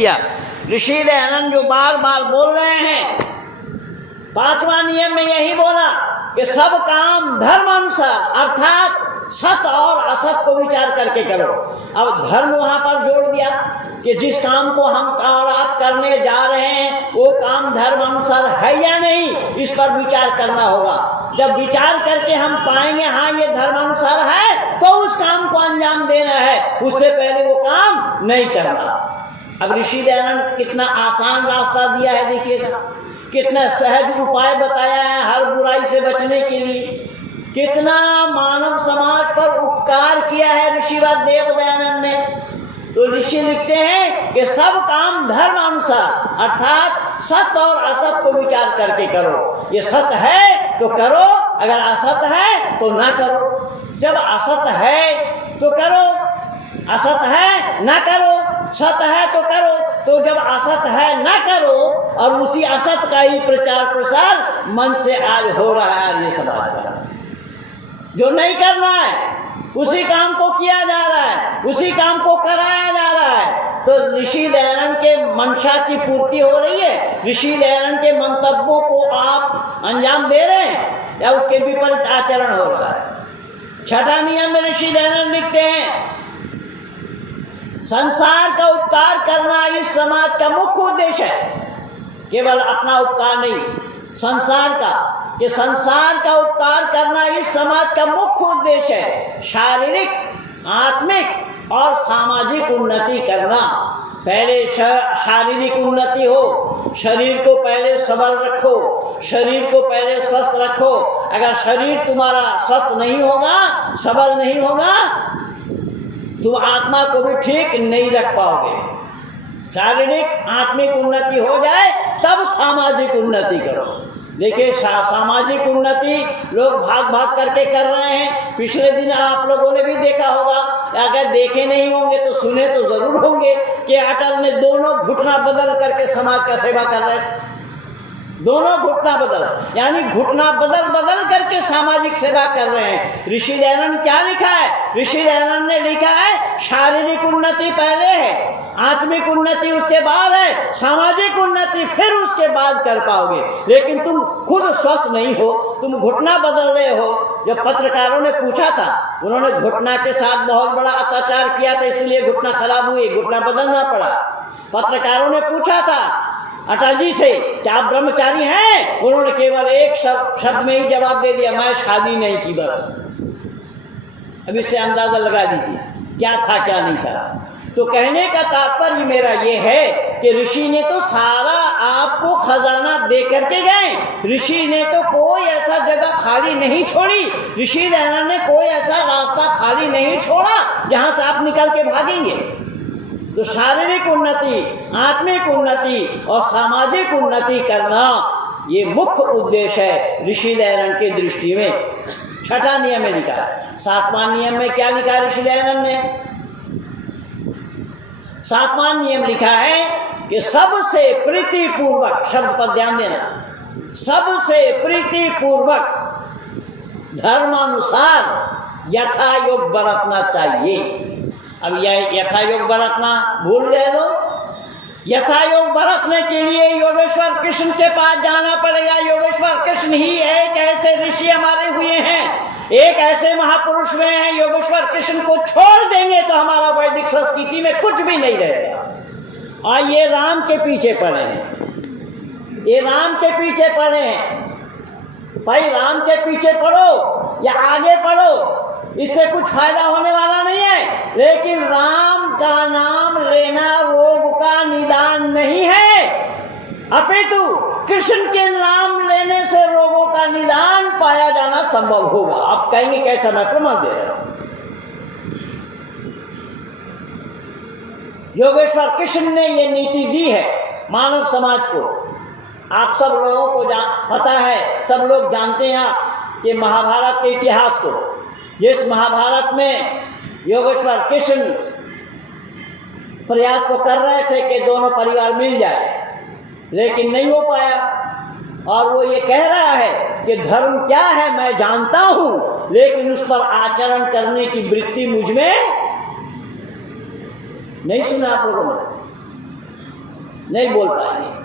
लिया। ऋषि दयानंद जो बार बार बोल रहे हैं, 5वां नियम में यही बोला कि सब काम धर्म अनुसार अर्थात सत और असत को विचार करके करो। अब धर्म वहां पर जोड़ दिया कि जिस काम को हम और आप करने जा रहे हैं वो काम धर्म अनुसार है या नहीं, इस पर विचार करना होगा। जब विचार करके हम पाएंगे हाँ ये धर्म अनुसार है तो उस काम को अंजाम देना है, उससे पहले वो काम नहीं करना। अब ऋषि दयानंद कितना आसान रास्ता दिया है, देखिएगा कितना सहज उपाय बताया है हर बुराई से बचने के लिए, कितना मानव समाज पर उपकार किया है ऋषिवाद देव दयानंद ने। तो ऋषि लिखते हैं कि सब काम धर्म अनुसार अर्थात सत और असत को विचार करके करो। ये सत है तो करो, अगर असत है तो ना करो। जब असत है तो करो, असत है ना करो, सत है तो करो। तो जब असत है ना करो और उसी असत का ही प्रचार प्रसार मन से आज हो रहा है ये समाज का। जो नहीं करना है उसी काम को किया जा रहा है, उसी काम को कराया जा रहा है। तो ऋषि दयानंद के मंशा की पूर्ति हो रही है, ऋषि दयानंद के मंतव्यों को आप अंजाम दे रहे हैं या उसके विपरीत आचरण हो रहा है। 6वां नियम में ऋषि दयानंद लिखते हैं, संसार का उपकार करना इस समाज का मुख्य उद्देश्य है। केवल अपना उपकार नहीं, संसार का, कि संसार का उपकार करना इस समाज का मुख्य उद्देश्य है। शारीरिक, आत्मिक और सामाजिक उन्नति करना। पहले शारीरिक उन्नति हो, शरीर को पहले सबल रखो, शरीर को पहले स्वस्थ रखो। अगर शरीर तुम्हारा स्वस्थ नहीं होगा, सबल नहीं होगा, तुम आत्मा को भी ठीक नहीं रख पाओगे। शारीरिक आत्मिक उन्नति हो जाए तब सामाजिक उन्नति करो। देखिए सामाजिक उन्नति लोग भाग भाग करके कर रहे हैं। पिछले दिन आप लोगों ने भी देखा होगा, अगर देखे नहीं होंगे तो सुने तो जरूर होंगे कि अटल ने दोनों घुटना बदल करके समाज का सेवा कर रहे थे। दोनों घुटना बदल, यानी घुटना बदल बदल करके सामाजिक सेवा कर रहे हैं। ऋषि दयानंद क्या लिखा है? ऋषि दयानंद ने लिखा है शारीरिक उन्नति पहले है, आत्मिक उन्नति उसके बाद है, सामाजिक उन्नति फिर उसके बाद कर पाओगे। लेकिन तुम खुद स्वस्थ नहीं हो, तुम घुटना बदल रहे हो। जब पत्रकारों ने पूछा था, उन्होंने घुटना के साथ बहुत बड़ा अत्याचार किया था इसलिए घुटना खराब हुई, घुटना बदलना पड़ा। पत्रकारों ने पूछा था अटल जी से क्या आप ब्रह्मचारी हैं? उन्होंने केवल एक शब्द में ही जवाब दे दिया, मैं शादी नहीं की बस। अब इससे अंदाजा लगा दीजिए क्या था क्या नहीं था। तो कहने का तात्पर्य मेरा ये है कि ऋषि ने तो सारा आपको खजाना दे करके गए। ऋषि ने तो कोई ऐसा जगह खाली नहीं छोड़ी, ऋषि दयानंद ने कोई ऐसा रास्ता खाली नहीं छोड़ा जहां से आप निकल के भागेंगे। तो शारीरिक उन्नति, आत्मिक उन्नति और सामाजिक उन्नति करना ये मुख्य उद्देश्य है ऋषि दयानंद की दृष्टि में। 6वां नियम में लिखा है। 7वां नियम में क्या लिखा है ऋषि दयानंद ने? 7वां नियम लिखा है कि सबसे प्रीतिपूर्वक, शब्द पर ध्यान देना, सबसे प्रीतिपूर्वक धर्मानुसार यथा योग बरतना चाहिए। अब यह यथा योग बरतना भूल गए लोग। यथा योग बरतने के लिए योगेश्वर कृष्ण के पास जाना पड़ेगा। योगेश्वर कृष्ण ही एक ऐसे ऋषि हमारे हुए हैं, एक ऐसे महापुरुष में हैं। योगेश्वर कृष्ण को छोड़ देंगे तो हमारा वैदिक संस्कृति में कुछ भी नहीं रहेगा। और ये राम के पीछे पड़े हैं, ये राम के पीछे पड़े हैं। भाई राम के पीछे पढ़ो या आगे पढ़ो, इससे कुछ फायदा होने वाला नहीं है। लेकिन राम का नाम लेना रोग का निदान नहीं है, अपितु कृष्ण के नाम लेने से रोगों का निदान पाया जाना संभव होगा। आप कहेंगे कैसा? मैं प्रमाण दे रहा हूं। योगेश्वर कृष्ण ने ये नीति दी है मानव समाज को। आप सब लोगों को पता है, सब लोग जानते हैं आप कि महाभारत के इतिहास को। जिस महाभारत में योगेश्वर कृष्ण प्रयास तो कर रहे थे कि दोनों परिवार मिल जाए, लेकिन नहीं हो पाया। और वो ये कह रहा है कि धर्म क्या है मैं जानता हूं, लेकिन उस पर आचरण करने की वृत्ति मुझ में नहीं। सुना आप लोगों ने? नहीं बोल पाएंगे।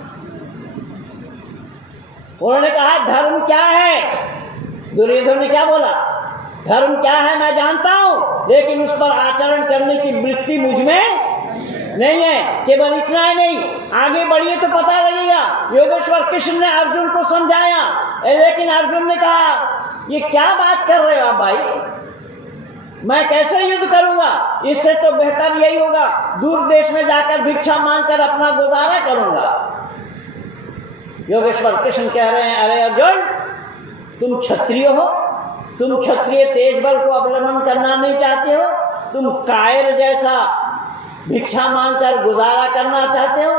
उन्होंने कहा धर्म क्या है? दुर्योधन ने क्या बोला? धर्म क्या है मैं जानता हूं, लेकिन उस पर आचरण करने की वृत्ति मुझ में नहीं है। केवल इतना ही नहीं, आगे बढ़िए तो पता लगेगा। योगेश्वर कृष्ण ने अर्जुन को समझाया, लेकिन अर्जुन ने कहा ये क्या बात कर रहे हो आप भाई, मैं कैसे युद्ध करूंगा? इससे तो बेहतर यही होगा दूर देश में जाकर भिक्षा मांगकर अपना गुजारा करूंगा। योगेश्वर कृष्ण कह रहे हैं अरे अर्जुन, तुम क्षत्रिय हो, तुम क्षत्रिय तेज बल को अवलंबन करना नहीं चाहते हो, तुम कायर जैसा भिक्षा मांगकर गुजारा करना चाहते हो,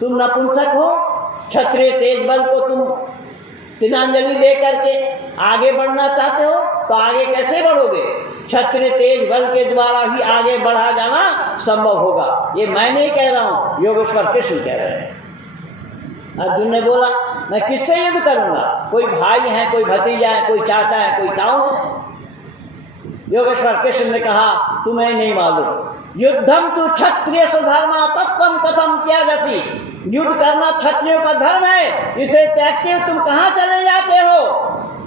तुम नपुंसक हो। क्षत्रिय तेज बल को तुम तिलांजलि दे करके आगे बढ़ना चाहते हो, तो आगे कैसे बढ़ोगे? क्षत्रिय तेज बल के द्वारा ही आगे बढ़ा जाना संभव होगा। ये मैं नहीं कह रहा हूं, योगेश्वर कृष्ण कह रहे हैं। अर्जुन ने बोला मैं किससे युद्ध करूंगा? कोई भाई है, कोई भतीजा है, कोई चाचा है, कोई ताऊ है। योगेश्वर कृष्ण ने कहा तुम्हें नहीं मालूम, युद्धम तु क्षत्रिय धर्मा तत्त्वम कथम त्यागसि। युद्ध करना क्षत्रियों का धर्म है, इसे त्यागते हुए तुम कहाँ चले जाते हो?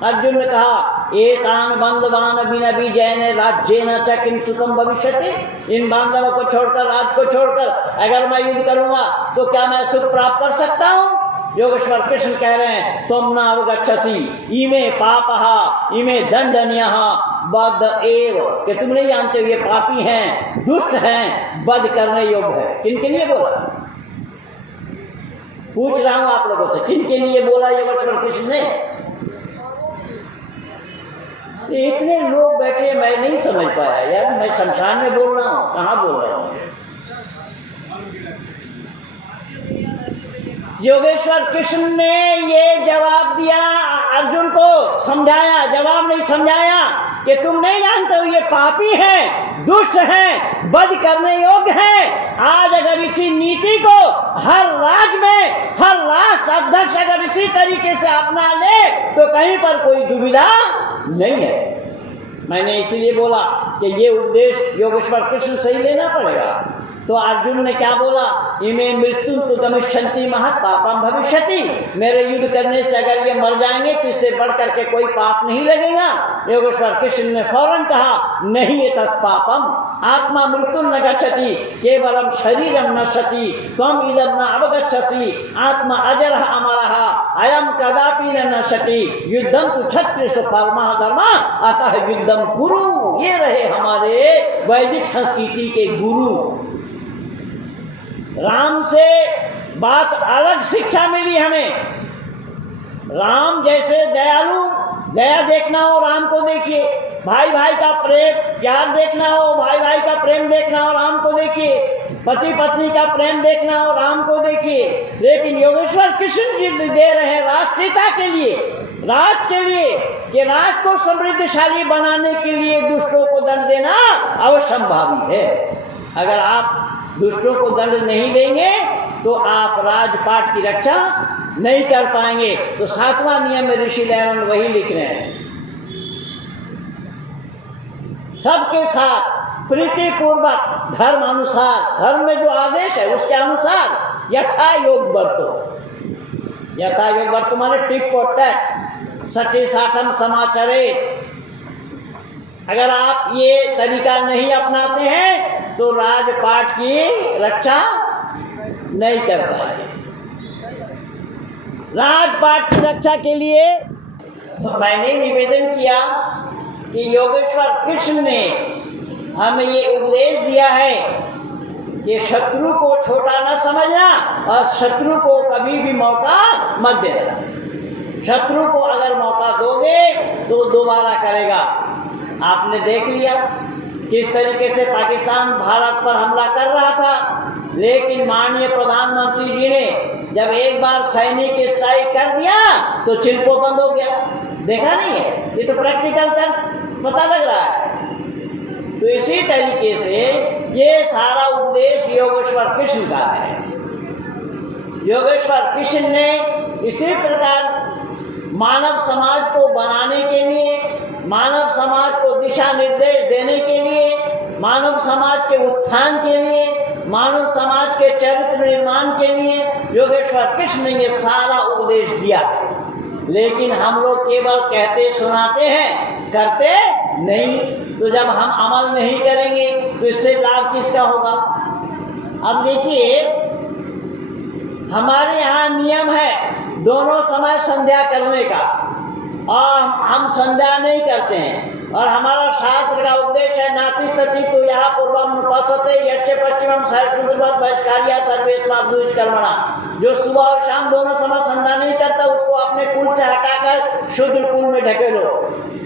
अर्जुन ने कहा एतान बंधवान बिना विजयन राज्येन च किं सुखम भविष्यति। इन बांधवों को छोड़कर, राज को छोड़कर अगर मैं युद्ध करूंगा तो क्या मैं सुख प्राप्त कर सकता हूँ? योगेश्वर कृष्ण कह रहे हैं तुम न अवगच्छसि इमे पापः इमे दंडनीयः बद्ध एव, कि तुम नहीं जानते ये पापी हैं, दुष्ट हैं, वध करने योग्य है। किन के लिए बोला? पूछ रहा हूं आप लोगों से, किन के लिए बोला योगेश्वर कृष्ण ने? इतने लोग बैठे, मैं नहीं समझ पाया यार, मैं शमशान में बोल रहा हूँ, कहाँ बोल रहा हूँ? योगेश्वर कृष्ण ने ये जवाब दिया, अर्जुन को समझाया, जवाब नहीं समझाया कि तुम नहीं जानते हो ये पापी हैं, दुष्ट हैं, वध करने योग्य हैं। आज अगर इसी नीति को हर राज्य में हर राष्ट्र अध्यक्ष अगर इसी तरीके से अपना ले तो कहीं पर कोई दुविधा नहीं है। मैंने इसीलिए बोला कि ये उपदेश योगेश्वर कृष्ण से ही लेना पड़ेगा। तो अर्जुन ने क्या बोला? इमे मृत्यु तो गमिष्यन्ति महत् पापम भविष्यति। मेरे युद्ध करने से अगर ये मर जाएंगे तो इससे बढ़ करके कोई पाप नहीं लगेगा। योगेश्वर कृष्ण ने फौरन कहा नहीं ये तत्पापम आत्मा मृत्यु न गच्छति केवलम शरीरम नश्यति त्वम इदं न अवगच्छसि आत्मा अजरः अमरः अयम कदापि न नश्यति युद्धम तु क्षत्रियस्य परमः धर्मः अतः युद्धम कुरु। ये रहे हमारे वैदिक संस्कृति के गुरु। राम से बात अलग शिक्षा मिली हमें। राम जैसे दयालु, दया देखना हो राम को देखिए, भाई भाई का प्रेम प्यार देखना हो, भाई भाई का प्रेम देखना हो राम को देखिए, पति पत्नी का प्रेम देखना हो राम को देखिए। लेकिन योगेश्वर कृष्ण जी दे रहे हैं राष्ट्रीयता के लिए, राष्ट्र के लिए, कि राष्ट्र को समृद्धशाली बनाने के लिए दुष्टों को दंड देना अवश्यंभावी है। अगर आप दुष्टों को दंड नहीं देंगे तो आप राजपाट की रक्षा नहीं कर पाएंगे। तो 7वां नियम में ऋषि दयानंद वही लिख रहे हैं, सबके साथ प्रीति पूर्वक धर्म अनुसार, धर्म में जो आदेश है उसके अनुसार यथा योग बरतो। यथा योग बरतो माने टिक फॉर टैक, सठी साठम समाचरे। अगर आप ये तरीका नहीं अपनाते हैं तो राजपाट की रक्षा नहीं कर पाएंगे। राजपाट की रक्षा के लिए मैंने निवेदन किया कि योगेश्वर कृष्ण ने हमें ये उपदेश दिया है कि शत्रु को छोटा न समझना और शत्रु को कभी भी मौका मत देना। शत्रु को अगर मौका दोगे तो दोबारा करेगा। आपने देख लिया किस तरीके से पाकिस्तान भारत पर हमला कर रहा था, लेकिन माननीय प्रधानमंत्री जी ने जब एक बार सैनिक स्ट्राइक कर दिया तो चिल्को बंद हो गया। देखा नहीं है? ये तो प्रैक्टिकल कर पता लग रहा है। तो इसी तरीके से ये सारा उपदेश योगेश्वर कृष्ण का है। योगेश्वर कृष्ण ने इसी प्रकार मानव समाज को बनाने के लिए, मानव समाज को दिशा निर्देश देने के लिए मानव समाज के उत्थान के लिए, मानव समाज के चरित्र निर्माण के लिए योगेश्वर कृष्ण ने ये सारा उपदेश दिया। लेकिन हम लोग केवल कहते सुनाते हैं, करते नहीं। तो जब हम अमल नहीं करेंगे तो इससे लाभ किसका होगा? अब देखिए, हमारे यहाँ नियम है दोनों समय संध्या करने का, और हम संध्या नहीं करते हैं। और हमारा शास्त्र का उपदेश है नातिस्तति तो यहाँ पूर्वम नुपसते यश्च पश्चिमम सहस्रुद्रवत बहिष्कार्या सर्वेस्मात् दुष्कर्मणा। जो सुबह और शाम दोनों समय संध्या नहीं करता उसको अपने कुल से हटाकर शूद्र कुल में ढकेलो।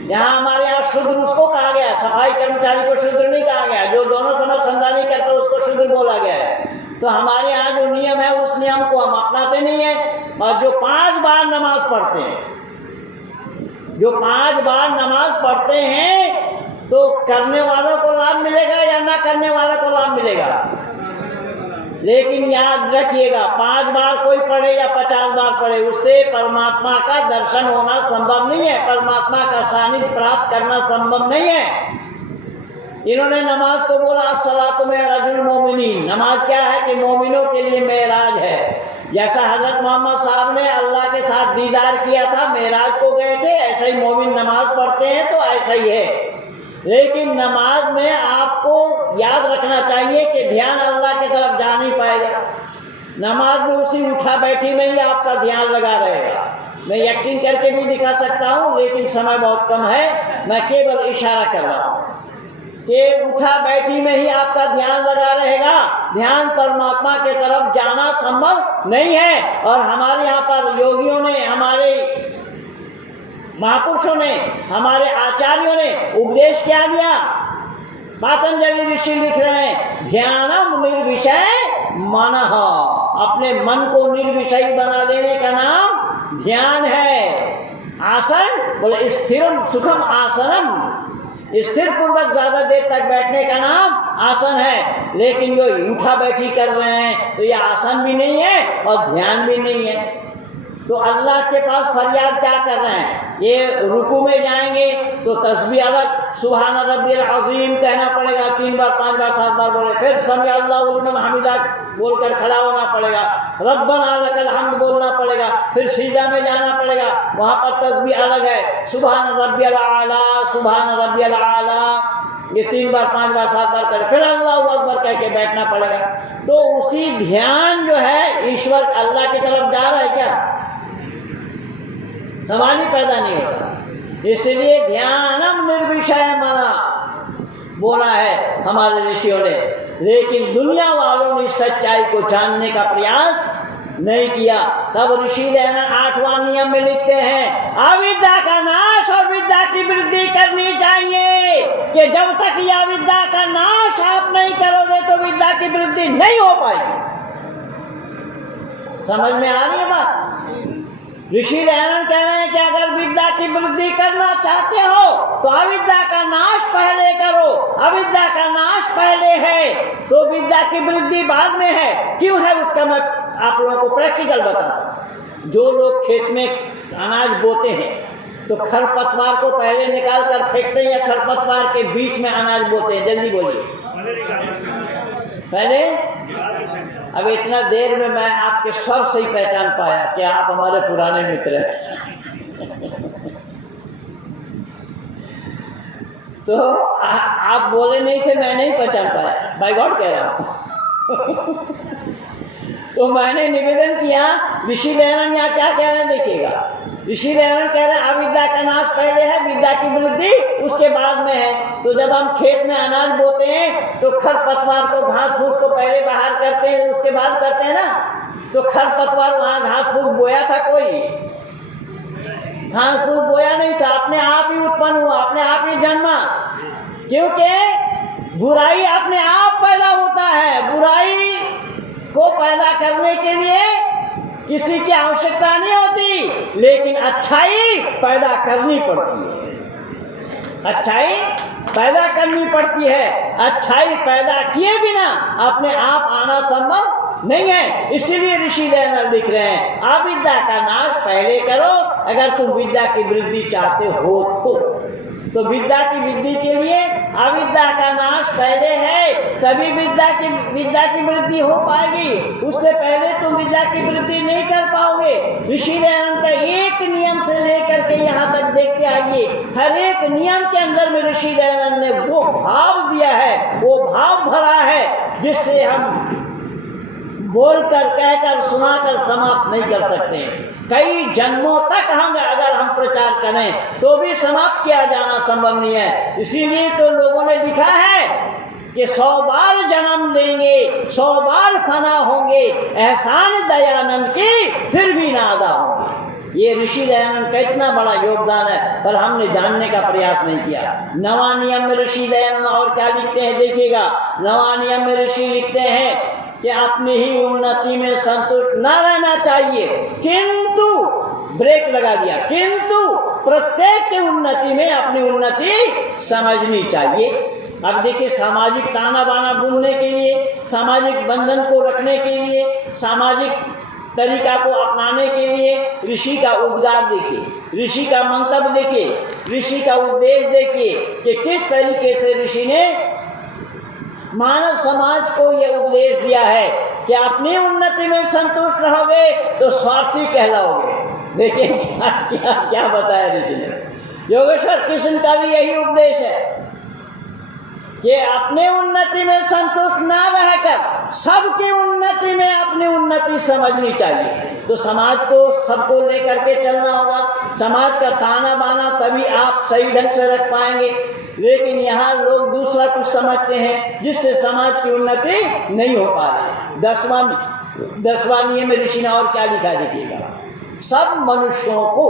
यहाँ हमारे यहाँ शूद्र उसको कहा गया, सफाई कर्मचारी को शूद्र नहीं कहा गया। जो दोनों समय संध्या नहीं करता उसको शूद्र बोला गया है। तो हमारे यहाँ जो नियम है उस नियम को हम अपनाते नहीं है। और जो 5 बार नमाज पढ़ते हैं, जो 5 बार नमाज पढ़ते हैं, तो करने वालों को लाभ मिलेगा या ना करने वालों को लाभ मिलेगा? लेकिन याद रखिएगा, 5 बार कोई पढ़े या 50 बार पढ़े, उससे परमात्मा का दर्शन होना संभव नहीं है, परमात्मा का सानिध्य प्राप्त करना संभव नहीं है। इन्होंने नमाज को बोला अस्सलातु मेराजुल मोमिनीन। नमाज क्या है कि मोमिनों के लिए मेराज है। जैसा हजरत मोहम्मद साहब ने अल्लाह के साथ दीदार किया था, मेराज को गए थे, ऐसा ही मोमिन नमाज पढ़ते हैं तो ऐसा ही है। लेकिन नमाज में आपको याद रखना चाहिए कि ध्यान अल्लाह की तरफ जा नहीं पाएगा। नमाज में उसी उठा बैठी में ही आपका ध्यान लगा रहेगा। मैं एक्टिंग करके भी दिखा सकता हूँ, लेकिन समय बहुत कम है, मैं केवल इशारा कर रहा हूँ कि उठा बैठी में ही आपका ध्यान लगा रहेगा। ध्यान परमात्मा के तरफ जाना संभव नहीं है। और हमारे यहाँ पर योगियों ने, हमारे महापुरुषों ने, हमारे आचार्यों ने उपदेश क्या दिया? पातंजलि ऋषि लिख रहे हैं ध्यानम निर्विषय मनः। अपने मन को निर्विषय बना देने का नाम ध्यान है। आसन बोले स्थिरम सुखम आसनम, स्थिर पूर्वक ज्यादा देर तक बैठने का नाम आसन है। लेकिन जो उठा बैठी कर रहे हैं तो ये आसन भी नहीं है और ध्यान भी नहीं है। तो अल्लाह के पास फरियाद क्या कर रहे हैं? ये रुकू में जाएंगे तो तस्बीह अलग, सुभान रब्बिल अज़ीम कहना पड़ेगा 3 बार 5 बार 7 बार बोले, फिर समी अल्लाहु लिमन हमिदा बोलकर खड़ा होना पड़ेगा, रब्बना लकल हम्द बोलना पड़ेगा, फिर सीधा में जाना पड़ेगा, वहाँ पर तस्बीह अलग है, सुभान रब्बिल आला, सुभान रब्बिल आला, ये 3 बार 5 बार 7 बार कर, फिर अल्लाहु अकबर कह के बैठना पड़ेगा। तो उसी ध्यान जो है ईश्वर अल्लाह की तरफ जा रहा है क्या? सवाल ही पैदा नहीं होता। इसलिए ध्यानम निर्विषय मना बोला है हमारे ऋषियों ने। लेकिन दुनिया वालों ने सच्चाई को जानने का प्रयास नहीं किया। तब ऋषि लेना 8वां नियम में लिखते हैं अविद्या का नाश और विद्या की वृद्धि करनी चाहिए, कि जब तक यह अविद्या का नाश आप नहीं करोगे तो विद्या की वृद्धि नहीं हो पाएगी। समझ में आ रही है बात? ऋषि लहरण कह रहे हैं कि अगर विद्या की वृद्धि करना चाहते हो तो अविद्या का नाश पहले करो। अविद्या का नाश पहले है तो विद्या की वृद्धि बाद में है। क्यों है उसका मैं आप लोगों को प्रैक्टिकल बताता हूँ। जो लोग खेत में अनाज बोते हैं तो खरपतवार को पहले निकाल कर फेंकते हैं या खरपतवार के बीच में अनाज बोते हैं? जल्दी बोलिए। पहले? अब इतना देर में मैं आपके स्वर से ही पहचान पाया कि आप हमारे पुराने मित्र हैं। तो आप बोले नहीं थे, मैं नहीं पहचान पाया, बाय गॉड कह रहा हूँ। तो मैंने निवेदन किया ऋषि लहरण यहाँ क्या कह रहे हैं देखिएगा। ऋषि लहरण कह रहे हैं अविद्या का नाश पहले है, विद्या की वृद्धि उसके बाद में है। तो जब हम खेत में अनाज बोते हैं तो खरपतवार को, घास फूस को पहले बाहर करते हैं, उसके बाद करते हैं ना। तो खरपतवार वहाँ घास फूस बोया था? कोई घास फूस बोया नहीं था, अपने आप ही उत्पन्न हुआ, अपने आप ही जन्मा। क्योंकि बुराई अपने आप पैदा होता है। बुराई को पैदा करने के लिए किसी की आवश्यकता नहीं होती, लेकिन अच्छाई पैदा करनी पड़ती है। अच्छाई पैदा करनी पड़ती है। अच्छाई पैदा किए बिना अपने आप आना संभव नहीं है। इसीलिए ऋषि लहरण लिख रहे हैं अविद्या का नाश पहले करो अगर तुम विद्या की वृद्धि चाहते हो तो विद्या की वृद्धि के लिए अविद्या का नाश पहले है तभी विद्या की वृद्धि हो पाएगी, उससे पहले तुम विद्या की वृद्धि नहीं कर पाओगे। ऋषि दयानंद का एक नियम से लेकर के यहाँ तक देखते आइए, हर एक नियम के अंदर में ऋषि दयानंद ने वो भाव दिया है, वो भाव भरा है जिससे हम बोलकर, कहकर, सुनाकर समाप्त नहीं कर सकते। कई जन्मों तक अगर हम प्रचार करें तो भी समाप्त किया जाना संभव नहीं है। इसीलिए तो लोगों ने लिखा है कि 100 बार जन्म लेंगे, 100 बार फना होंगे, एहसान दयानंद की फिर भी ना अदा होंगे। ये ऋषि दयानंद का इतना बड़ा योगदान है, पर हमने जानने का प्रयास नहीं किया। नवा नियम में ऋषि दयानंद और क्या लिखते हैं देखिएगा। नवा नियम में ऋषि लिखते हैं कि अपनी ही उन्नति में संतुष्ट न रहना चाहिए, किंतु ब्रेक लगा दिया, किंतु प्रत्येक की उन्नति में अपनी उन्नति समझनी चाहिए। अब देखिए, सामाजिक ताना बाना बुनने के लिए, सामाजिक बंधन को रखने के लिए, सामाजिक तरीका को अपनाने के लिए ऋषि का उद्गार देखिए, ऋषि का मंतव्य देखिए, ऋषि का उद्देश्य देखिए कि किस तरीके से ऋषि ने मानव समाज को यह उपदेश दिया है कि अपनी उन्नति में संतुष्ट रहोगे तो स्वार्थी कहलाओगे। देखिए क्या बताया ऋषि ने। योगेश्वर कृष्ण का भी यही उपदेश है कि अपने उन्नति में संतुष्ट ना रहकर सबकी उन्नति में अपनी उन्नति समझनी चाहिए। तो समाज को सबको लेकर के चलना होगा, समाज का ताना बाना तभी आप सही ढंग से रख पाएंगे। लेकिन यहाँ लोग दूसरा कुछ समझते हैं जिससे समाज की उन्नति नहीं हो पा रही। 10वां नियम ऋषि ने और क्या लिखा देखिएगा। सब मनुष्यों को,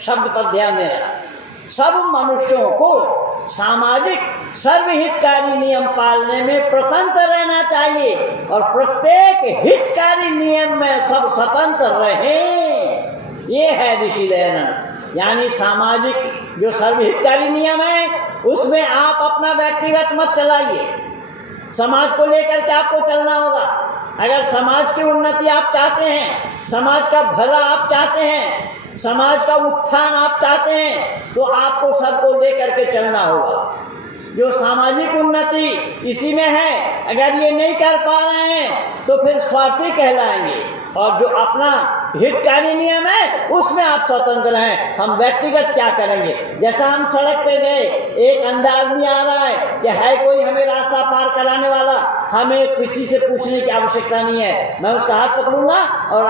शब्द पर ध्यान देना, सब मनुष्यों को सामाजिक सर्वहितकारी नियम पालने में स्वतंत्र रहना चाहिए और प्रत्येक हितकारी नियम में सब स्वतंत्र रहें। ये है ऋषि दयानंद। यानी सामाजिक जो सर्वहितकारी नियम है उसमें आप अपना व्यक्तिगत मत चलाइए, समाज को लेकर के आपको चलना होगा। अगर समाज की उन्नति आप चाहते हैं, समाज का भला आप चाहते हैं, समाज का उत्थान आप चाहते हैं, तो आपको सबको लेकर के चलना होगा। जो सामाजिक उन्नति इसी में है, अगर ये नहीं कर पा रहे हैं तो फिर स्वार्थी कहलाएंगे। और जो अपना हितकारी नियम है उसमें आप स्वतंत्र हैं। हम व्यक्तिगत क्या करेंगे? जैसा हम सड़क पे गए, एक अंधा आदमी आ रहा है कि है कोई हमें रास्ता पार कराने वाला, हमें किसी से पूछने की आवश्यकता नहीं है, मैं उसका हाथ पकड़ूंगा और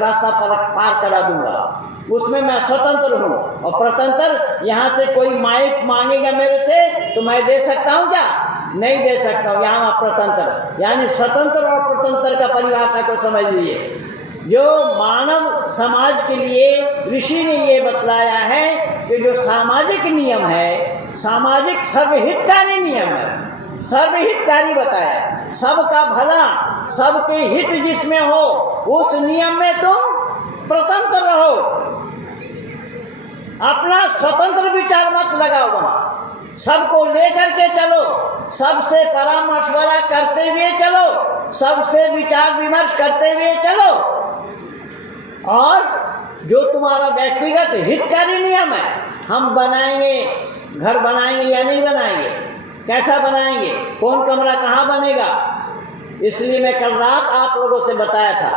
रास्ता पार करा दूंगा। उसमें मैं स्वतंत्र हूँ। और प्रतंत्र, यहाँ से कोई माइक मांगेगा मेरे से तो मैं दे सकता हूँ क्या? नहीं दे सकता हूँ। यहाँ प्रतंत्र, यानी स्वतंत्र और प्रतंत्र का परिभाषा को समझ लीजिए। जो मानव समाज के लिए ऋषि ने ये बतलाया है कि जो सामाजिक नियम है, सामाजिक सर्वहितकारी नियम है, सर्वहितकारी बताया, सबका भला, सबके हित जिसमें हो उस नियम में तुम स्वतंत्र रहो, अपना स्वतंत्र विचार मत लगाओ, वहां सबको लेकर के चलो, सबसे परामर्श करते हुए चलो, सबसे विचार विमर्श करते हुए चलो। और जो तुम्हारा व्यक्तिगत हितकारी नियम है, हम बनाएंगे, घर बनाएंगे या नहीं बनाएंगे, कैसा बनाएंगे, कौन कमरा कहाँ बनेगा, इसलिए मैं कल रात आप लोगों से बताया था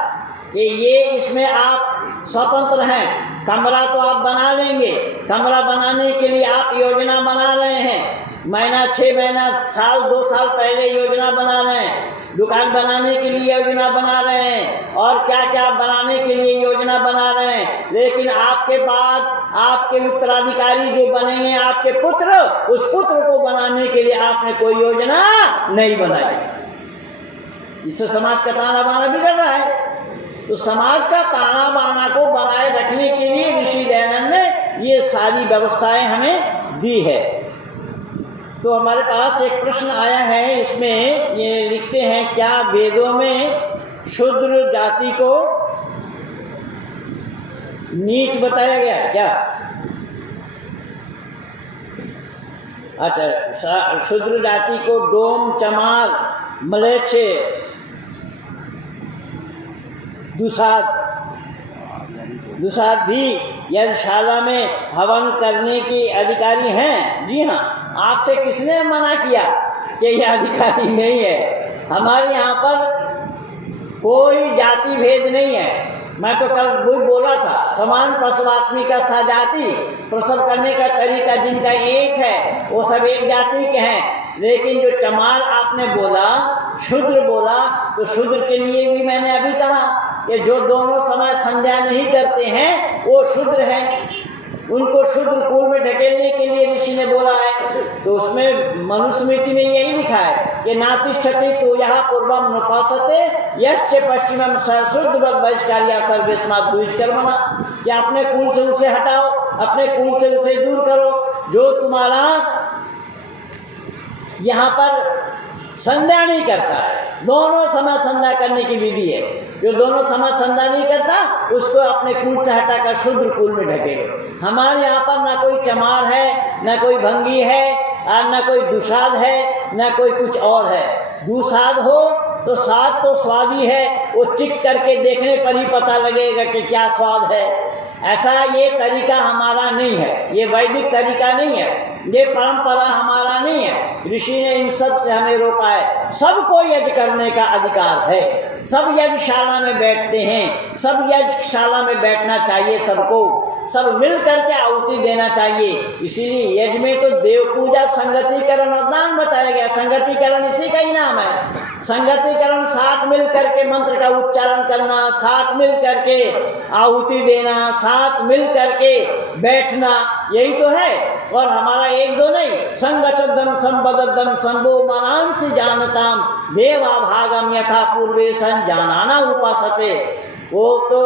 कि ये इसमें आप स्वतंत्र हैं। कमरा तो आप बना लेंगे, कमरा बनाने के लिए आप योजना बना रहे हैं, महीना 6 महीना साल 2 साल पहले योजना बना रहे हैं, दुकान बनाने के लिए योजना बना रहे हैं और क्या क्या बनाने के लिए योजना बना रहे हैं। लेकिन आपके बाद आपके उत्तराधिकारी जो बनेंगे, आपके पुत्र, उस पुत्र को बनाने के लिए आपने कोई योजना नहीं बनाई। इससे समाज का ताना बाना बिगड़ रहा है। तो समाज का ताना बाना को बनाए रखने के लिए ऋषि दयानंद ने ये सारी व्यवस्थाएं हमें दी है। तो हमारे पास एक प्रश्न आया है, इसमें ये लिखते हैं, क्या वेदों में शूद्र जाति को नीच बताया गया क्या? अच्छा, शूद्र जाति को डोम, चमार, मलेच्छे, दुसाध भी यज्ञशाला में हवन करने के अधिकारी हैं। जी हाँ, आपसे किसने मना किया कि ये अधिकारी नहीं है? हमारे यहाँ पर कोई जाति भेद नहीं है। मैं तो कल भी बोला था, समान प्रसवात्मी का सजाति, प्रसव करने का तरीका जिनका एक है वो सब एक जाति के हैं। लेकिन जो चमार आपने बोला, शूद्र बोला, तो शूद्र के लिए भी मैंने अभी कहा कि जो दोनों समय संध्या नहीं करते हैं वो शूद्र हैं। उनको शूद्र कुल में ढकेलने के लिए ऋषि ने बोला है। तो उसमें मनुस्मृति में यही लिखा है कि नातिष्ठति तो यहाँ पूर्वम नुपासते यश्च पश्चिमम शूद्र बहिष्कार्या सर्वेस्मात् दुष्कर्मणा, कि अपने कुल से उसे हटाओ, अपने कुल से उसे दूर करो। जो तुम्हारा यहाँ पर संध्या नहीं करता है, दोनों समय संध्या करने की विधि है। जो दोनों समय संध्या नहीं करता उसको अपने कुल से हटाकर शूद्र कुल में ढकेलो। हमारे यहाँ पर ना कोई चमार है, ना कोई भंगी है, और ना कोई दुसाध है, ना कोई कुछ और है। दुसाध हो तो स्वाद तो स्वादी है, वो चिक करके देखने पर ही पता लगेगा कि क्या स्वाद है। ऐसा ये तरीका हमारा नहीं है, ये वैदिक तरीका नहीं है, ये परंपरा हमारा नहीं है। ऋषि ने इन सब से हमें रोका है। सबको यज्ञ करने का अधिकार है, सब यज्ञशाला में बैठते हैं, सब यज्ञशाला में बैठना चाहिए सबको, सब मिल करके आहुति देना चाहिए। इसीलिए यज्ञ में तो देव पूजा, संगतिकरण और दान बताया गया। संगतिकरण इसी का ही नाम है। संगतिकरण साथ मिल करके मंत्र का उच्चारण करना, साथ मिल करके आहुति देना, साथ मिल करके बैठना, यही तो है। और हमारा एक दो नहीं, संगचदन संबदन संभो मनांसि जानताम देवा भागम यथा पूर्वे संजानाना उपासते। वो तो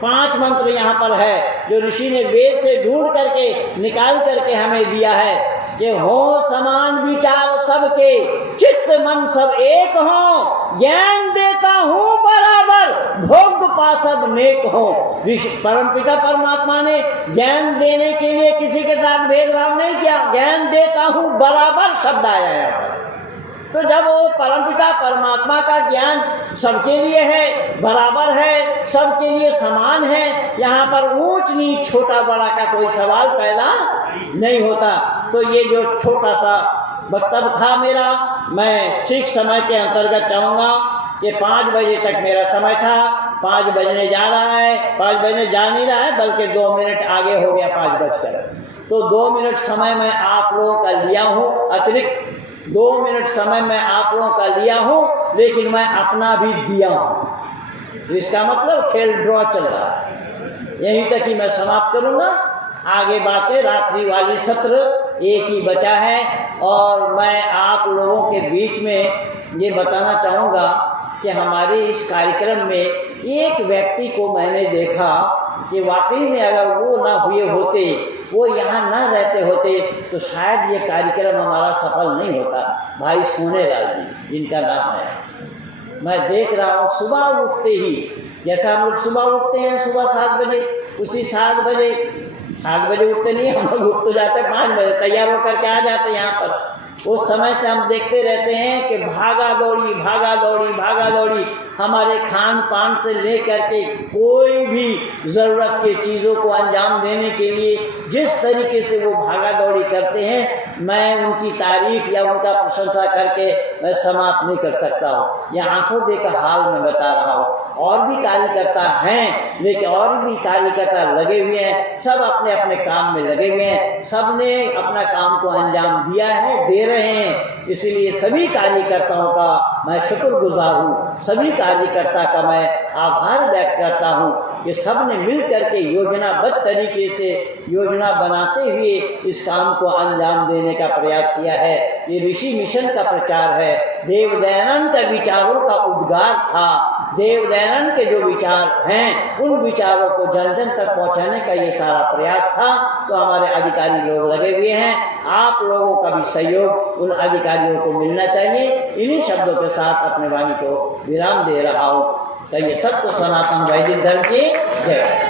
5 मंत्र यहाँ पर है जो ऋषि ने वेद से ढूंढ करके निकाल करके हमें दिया है कि हो समान विचार सबके, चित्त मन सब एक हो, ज्ञान देता हूँ बराबर, भोग पा सब नेक हो। परमपिता परमात्मा ने ज्ञान देने के लिए किसी के साथ भेदभाव नहीं किया। ज्ञान देता हूँ बराबर शब्द आया है यहाँ पर। तो जब वो परमपिता परमात्मा का ज्ञान सबके लिए है, बराबर है, सबके लिए समान है, यहाँ पर ऊंच नीच छोटा बड़ा का कोई सवाल पैदा नहीं होता। तो ये जो छोटा सा वक्तव्य था मेरा, मैं ठीक समय के अंतर्गत चाहूँगा कि 5 बजे तक मेरा समय था, 5 बजने जा रहा है, 5 बजने जा नहीं रहा है बल्कि 2 मिनट आगे हो गया 5 बजकर। तो 2 मिनट समय मैं आप लोगों का लिया हूँ, अतिरिक्त 2 मिनट समय मैं आप लोगों का लिया हूँ, लेकिन मैं अपना भी दिया हूँ। इसका मतलब खेल ड्रॉ चल रहा है। यहीं तक ही मैं समाप्त करूँगा। आगे बातें, रात्रि वाली सत्र एक ही बचा है। और मैं आप लोगों के बीच में ये बताना चाहूँगा कि हमारे इस कार्यक्रम में एक व्यक्ति को मैंने देखा कि वाकई में अगर वो ना हुए होते, वो यहाँ ना रहते होते, तो शायद ये कार्यक्रम हमारा सफल नहीं होता। भाई सोनेलाल जी जिनका नाम है, मैं देख रहा हूँ सुबह उठते ही, जैसा हम लोग सुबह उठते हैं सुबह 7 बजे, उसी 7 बजे उठते नहीं, हम लोग उठ तो जाते 5 बजे, तैयार होकर के आ जाते यहाँ पर। उस समय से हम देखते रहते हैं कि भागा दौड़ी हमारे खान पान से लेकर के कोई भी ज़रूरत के चीज़ों को अंजाम देने के लिए जिस तरीके से वो भागा दौड़ी करते हैं, मैं उनकी तारीफ़ या उनका प्रशंसा करके मैं समाप्त नहीं कर सकता हूँ। यह आंखों देखा हाल मैं बता रहा हूँ। और भी कार्यकर्ता हैं, लेकिन और भी कार्यकर्ता लगे हुए हैं, सब अपने अपने काम में लगे हुए हैं, सब ने अपना काम को अंजाम दिया है, दे रहे हैं। इसलिए सभी कार्यकर्ताओं का मैं शुक्रगुजार हूँ, सभी कार्यकर्ता का मैं आभार व्यक्त करता हूँ कि सब ने मिल करके योजनाबद्ध तरीके से योजना बनाते हुए इस काम को अंजाम देने का प्रयास किया है। ये ऋषि मिशन का प्रचार है, देव दयानंद के विचारों का उद्गार था। देव दयानंद के जो विचार हैं उन विचारों को जन जन तक पहुँचाने का ये सारा प्रयास था। तो हमारे अधिकारी लोग लगे हुए हैं, आप लोगों का भी सहयोग उन अधिकारियों को मिलना चाहिए। इन्हीं शब्दों के साथ अपने वाणी को विराम दे रहा हूँ। कहिए सत्य सनातन वैदिक धर्म की जय।